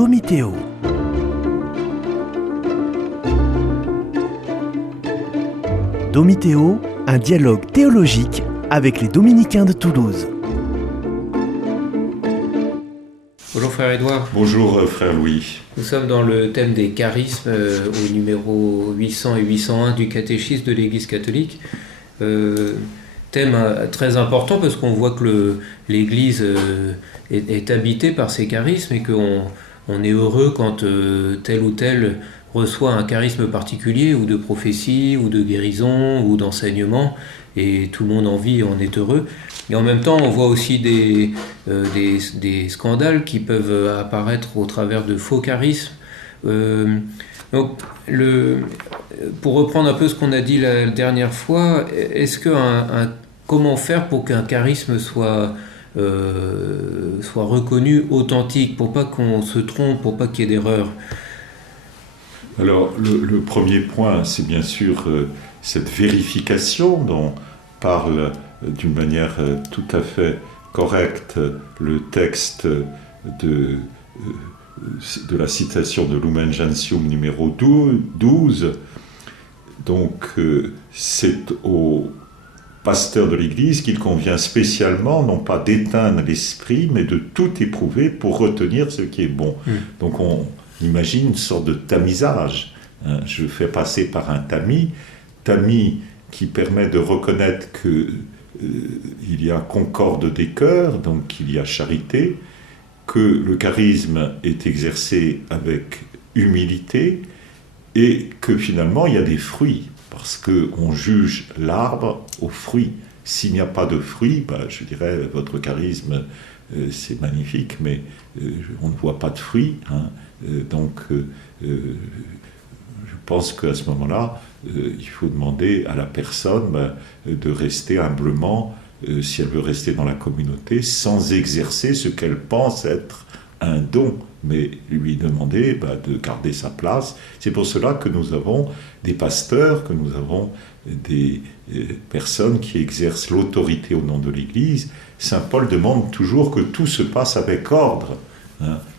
Domitéo. Domitéo, un dialogue théologique avec les dominicains de Toulouse. Bonjour frère Édouard. Bonjour frère Louis. Nous sommes dans le thème des charismes au numéro 800 et 801 du catéchisme de l'Église catholique. Thème très important parce qu'on voit que l'Église est habitée par ces charismes et qu'on est heureux quand tel ou tel reçoit un charisme particulier ou de prophétie ou de guérison ou d'enseignement et tout le monde en vit et en est heureux. Et en même temps, on voit aussi des scandales qui peuvent apparaître au travers de faux charismes. Donc, pour reprendre un peu ce qu'on a dit la dernière fois, est-ce que comment faire pour qu'un charisme soit reconnu authentique, pour pas qu'on se trompe, pour pas qu'il y ait d'erreur? Alors, le premier point, c'est bien sûr cette vérification dont parle d'une manière tout à fait correcte le texte de la citation de Lumen Gentium numéro 12. Donc, c'est au pasteur de l'Église qu'il convient spécialement, non pas d'éteindre l'esprit, mais de tout éprouver pour retenir ce qui est bon. Donc, on imagine une sorte de tamisage. Je fais passer par un tamis qui permet de reconnaître qu'il y a concorde des cœurs, donc qu'il y a charité, que le charisme est exercé avec humilité et que finalement il y a des fruits, parce qu'on juge l'arbre aux fruits. S'il n'y a pas de fruits, je dirais votre charisme c'est magnifique, mais on ne voit pas de fruits. Donc je pense qu'à ce moment-là, il faut demander à la personne de rester humblement, si elle veut rester dans la communauté, sans exercer ce qu'elle pense être un don, mais lui demander de garder sa place. C'est pour cela que nous avons des pasteurs, que nous avons des personnes qui exercent l'autorité au nom de l'Église. Saint Paul demande toujours que tout se passe avec ordre,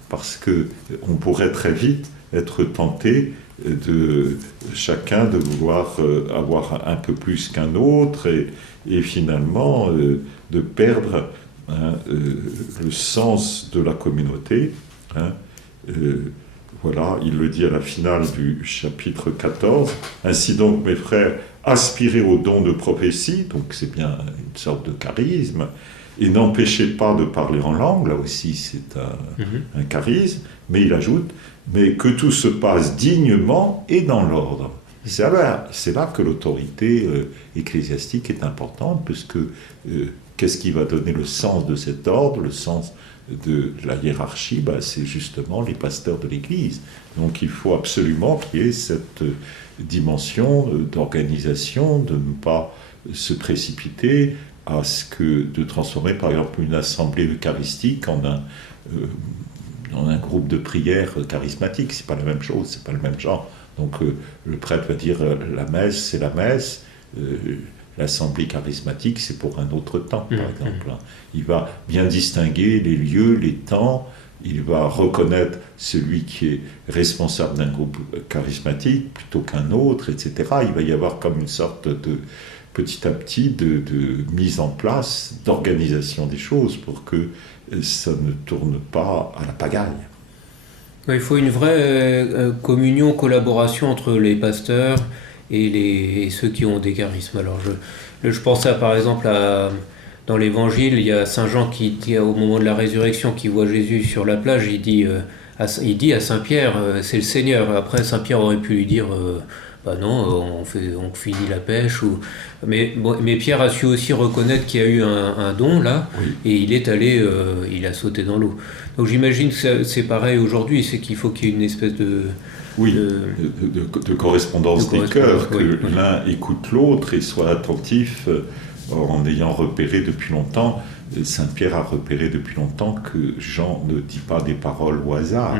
parce qu'on pourrait très vite être tenté de chacun de vouloir avoir un peu plus qu'un autre et finalement de perdre le sens de la communauté. Voilà, il le dit à la finale du chapitre 14. Ainsi donc, mes frères, aspirez au don de prophétie, donc c'est bien une sorte de charisme, et n'empêchez pas de parler en langue, là aussi c'est un charisme, mais il ajoute, mais que tout se passe dignement et dans l'ordre. C'est là que l'autorité ecclésiastique est importante, puisque qu'est-ce qui va donner le sens de cet ordre, le sens de la hiérarchie, c'est justement les pasteurs de l'Église. Donc il faut absolument qu'il y ait cette dimension d'organisation, de ne pas se précipiter à de transformer par exemple une assemblée eucharistique en un groupe de prière charismatique. C'est pas la même chose, c'est pas le même genre. Donc le prêtre va dire la messe, c'est la messe, l'assemblée charismatique, c'est pour un autre temps, par exemple. Il va bien distinguer les lieux, les temps, il va reconnaître celui qui est responsable d'un groupe charismatique plutôt qu'un autre, etc. Il va y avoir comme une sorte de, petit à petit, de mise en place, d'organisation des choses pour que ça ne tourne pas à la pagaille. Il faut une vraie communion, collaboration entre les pasteurs et ceux qui ont des charismes. Alors je pensais par exemple dans l'Évangile, il y a Saint Jean qui dit au moment de la résurrection, qui voit Jésus sur la plage, il dit à Saint Pierre, c'est le Seigneur. Après Saint Pierre aurait pu lui dire, non, on finit la pêche. Mais Pierre a su aussi reconnaître qu'il y a eu un don là, oui. Et il est allé, il a sauté dans l'eau. Donc j'imagine que c'est pareil aujourd'hui, c'est qu'il faut qu'il y ait une espèce de... Oui, de correspondance des cœurs, que l'un écoute l'autre et soit attentif. En ayant repéré depuis longtemps, Saint Pierre a repéré depuis longtemps que Jean ne dit pas des paroles au hasard.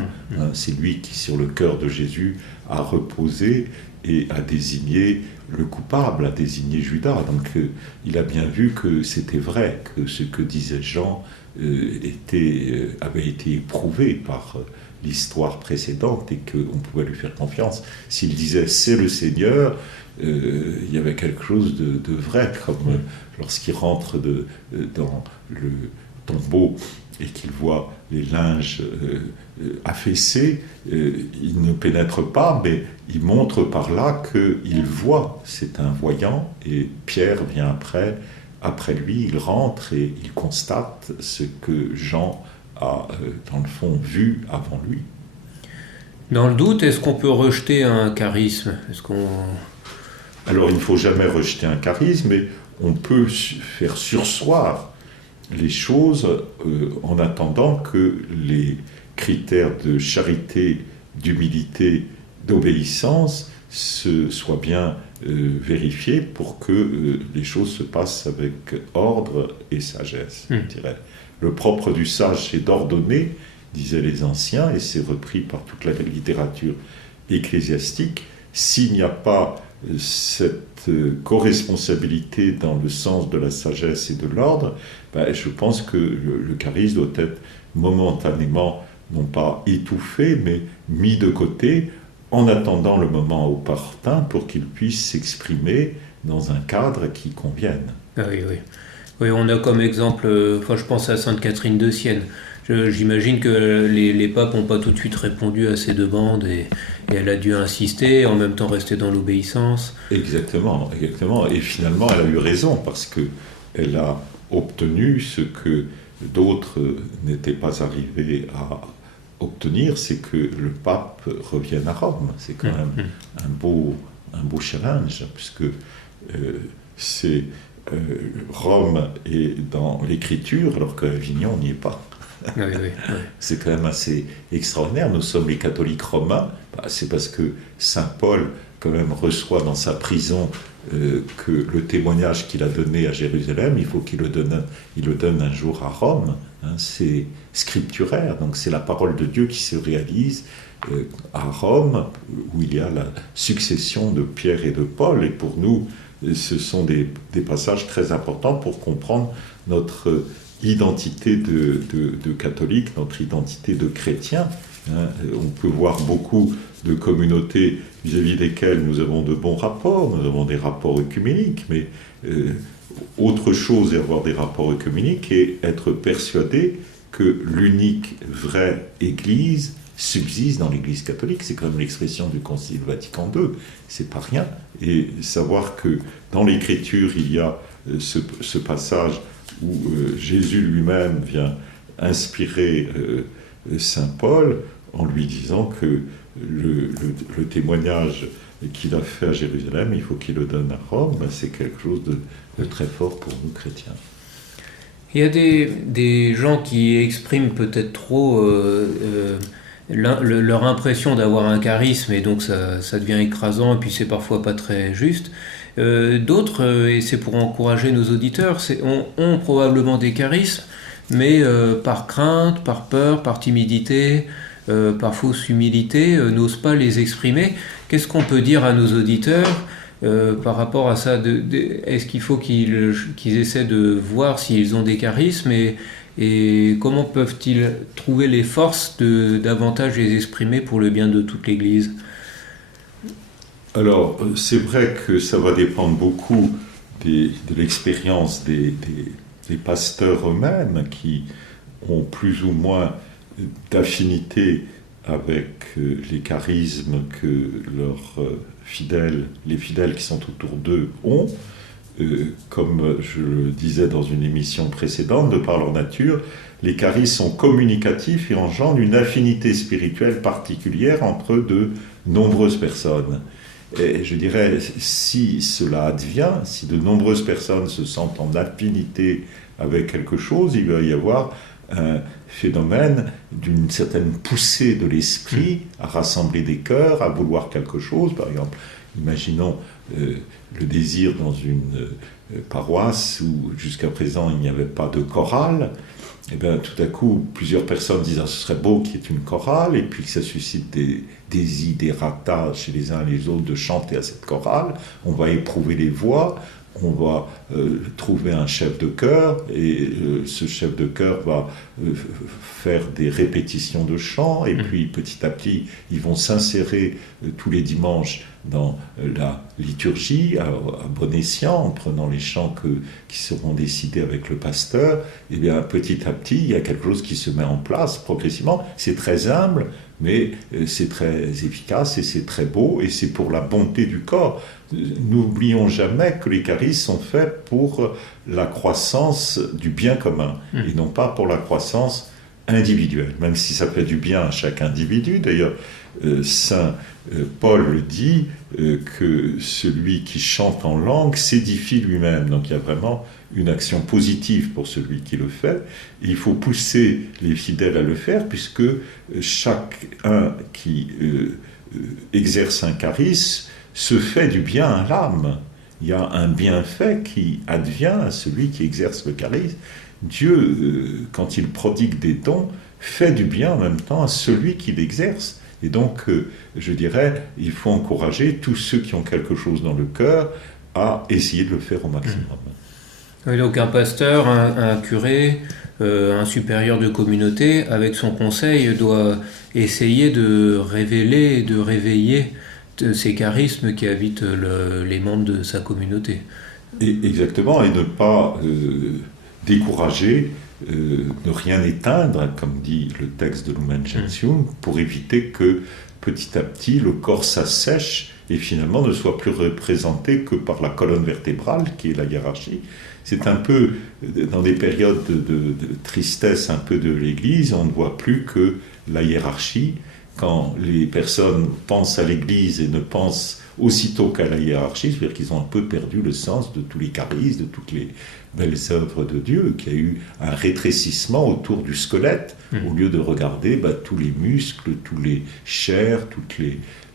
C'est lui qui, sur le cœur de Jésus, a reposé et a désigné le coupable, a désigné Judas. Donc il a bien vu que c'était vrai, que ce que disait Jean avait été éprouvé par l'histoire précédente et qu'on pouvait lui faire confiance. S'il disait « c'est le Seigneur », il y avait quelque chose de vrai, comme lorsqu'il rentre dans le tombeau et qu'il voit les linges affaissés, il ne pénètre pas, mais il montre par là qu'il voit. C'est un voyant, et Pierre vient après lui, il rentre et il constate ce que Jean a, dans le fond, vu avant lui. Dans le doute, est-ce qu'on peut rejeter un charisme ? Alors, il ne faut jamais rejeter un charisme, mais on peut faire surseoir les choses en attendant que les critères de charité, d'humilité, d'obéissance soient bien vérifiés pour que les choses se passent avec ordre et sagesse, je dirais. Le propre du sage, c'est d'ordonner, disaient les anciens, et c'est repris par toute la littérature ecclésiastique. S'il n'y a pas cette co-responsabilité dans le sens de la sagesse et de l'ordre, je pense que le charisme doit être momentanément, non pas étouffé, mais mis de côté en attendant le moment opportun pour qu'il puisse s'exprimer dans un cadre qui convienne. Ah oui, oui. Oui, on a comme exemple, je pense à Sainte Catherine de Sienne. J'imagine que les papes n'ont pas tout de suite répondu à ces demandes et elle a dû insister, en même temps rester dans l'obéissance. Exactement. Et finalement, elle a eu raison parce qu'elle a obtenu ce que d'autres n'étaient pas arrivés à obtenir, c'est que le pape revienne à Rome. C'est quand même un beau challenge, puisque Rome est dans l'écriture, alors qu'Avignon n'y est pas. Oui, oui, oui. C'est quand même assez extraordinaire. Nous sommes les catholiques romains. C'est parce que saint Paul quand même reçoit dans sa prison que le témoignage qu'il a donné à Jérusalem, il faut qu'il le donne un jour à Rome. C'est scripturaire, donc c'est la parole de Dieu qui se réalise à Rome, où il y a la succession de Pierre et de Paul. Et pour nous, ce sont des passages très importants pour comprendre notre identité de catholique, notre identité de chrétien. On peut voir beaucoup de communautés vis-à-vis desquelles nous avons de bons rapports, nous avons des rapports œcuméniques, mais autre chose est avoir des rapports œcuméniques et être persuadé que l'unique vraie Église subsiste dans l'Église catholique. C'est quand même l'expression du Concile Vatican II, c'est pas rien. Et savoir que dans l'Écriture, il y a ce passage où Jésus lui-même vient inspirer saint Paul en lui disant que le témoignage qu'il a fait à Jérusalem, il faut qu'il le donne à Rome, c'est quelque chose de très fort pour nous chrétiens. Il y a des gens qui expriment peut-être trop leur impression d'avoir un charisme et donc ça devient écrasant et puis c'est parfois pas très juste. D'autres, et c'est pour encourager nos auditeurs, ont probablement des charismes, mais par crainte, par peur, par timidité, par fausse humilité, n'osent pas les exprimer. Qu'est-ce qu'on peut dire à nos auditeurs par rapport à ça? Est-ce qu'il faut qu'ils essaient de voir s'ils ont des charismes et comment peuvent-ils trouver les forces de davantage les exprimer pour le bien de toute l'Église? Alors, c'est vrai que ça va dépendre beaucoup de l'expérience des pasteurs eux-mêmes qui ont plus ou moins d'affinité avec les charismes que les fidèles qui sont autour d'eux ont. Comme je le disais dans une émission précédente, de par leur nature, les charismes sont communicatifs et engendrent une affinité spirituelle particulière entre de nombreuses personnes. Et je dirais, si cela advient, si de nombreuses personnes se sentent en affinité avec quelque chose, il va y avoir un phénomène d'une certaine poussée de l'esprit à rassembler des cœurs, à vouloir quelque chose. Par exemple, imaginons le désir dans une paroisse où jusqu'à présent il n'y avait pas de chorale. et bien tout à coup, plusieurs personnes disent ce serait beau qu'il y ait une chorale, et puis que ça suscite des desiderata chez les uns et les autres de chanter à cette chorale. On va éprouver les voix, on va trouver un chef de chœur, et ce chef de chœur va faire des répétitions de chants, et puis petit à petit, ils vont s'insérer tous les dimanches dans la liturgie, à bon escient, en prenant les chants qui seront décidés avec le pasteur. Et bien petit à petit, il y a quelque chose qui se met en place progressivement. C'est très humble, mais c'est très efficace et c'est très beau, et c'est pour la bonté du corps. N'oublions jamais que les charismes sont faits pour la croissance du bien commun, et non pas pour la croissance individuelle, même si ça fait du bien à chaque individu. D'ailleurs, Saint Paul le dit, que celui qui chante en langue s'édifie lui-même. Donc il y a vraiment une action positive pour celui qui le fait. Et il faut pousser les fidèles à le faire, puisque chacun qui exerce un charisme se fait du bien à l'âme. Il y a un bienfait qui advient à celui qui exerce le charisme. Dieu, quand il prodigue des dons, fait du bien en même temps à celui qui l'exerce. Et donc, je dirais, il faut encourager tous ceux qui ont quelque chose dans le cœur à essayer de le faire au maximum. Oui, donc un pasteur, un curé, un supérieur de communauté, avec son conseil, doit essayer de révéler et de réveiller ces charismes qui habitent les membres de sa communauté. Exactement, et ne pas décourager, ne rien éteindre, comme dit le texte de Lumen Gentium, pour éviter que petit à petit le corps s'assèche et finalement ne soit plus représenté que par la colonne vertébrale qui est la hiérarchie. C'est un peu, dans des périodes de tristesse un peu de l'Église, on ne voit plus que la hiérarchie. Quand les personnes pensent à l'Église et ne pensent aussitôt qu'à la hiérarchie, c'est-à-dire qu'ils ont un peu perdu le sens de tous les charismes, de toutes les belles œuvres de Dieu, qu'il y a eu un rétrécissement autour du squelette, au lieu de regarder tous les muscles, tous les chairs, toutes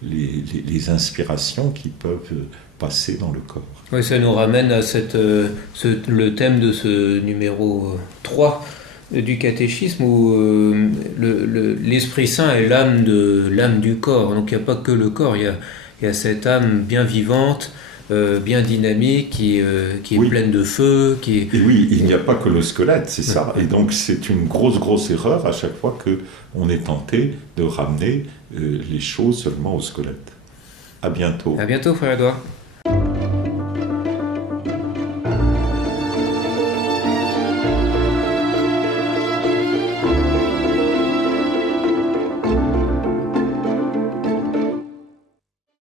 les inspirations qui peuvent passer dans le corps. Oui, ça nous ramène à le thème de ce numéro 3 du catéchisme, où l'Esprit Saint est l'âme du corps. Donc il n'y a pas que le corps, il y a cette âme bien vivante, bien dynamique, qui est pleine de feu. Et oui, il n'y a pas que le squelette, c'est ça. Et donc c'est une grosse erreur à chaque fois qu'on est tenté de ramener les choses seulement au squelette. À bientôt. À bientôt, frère Édouard.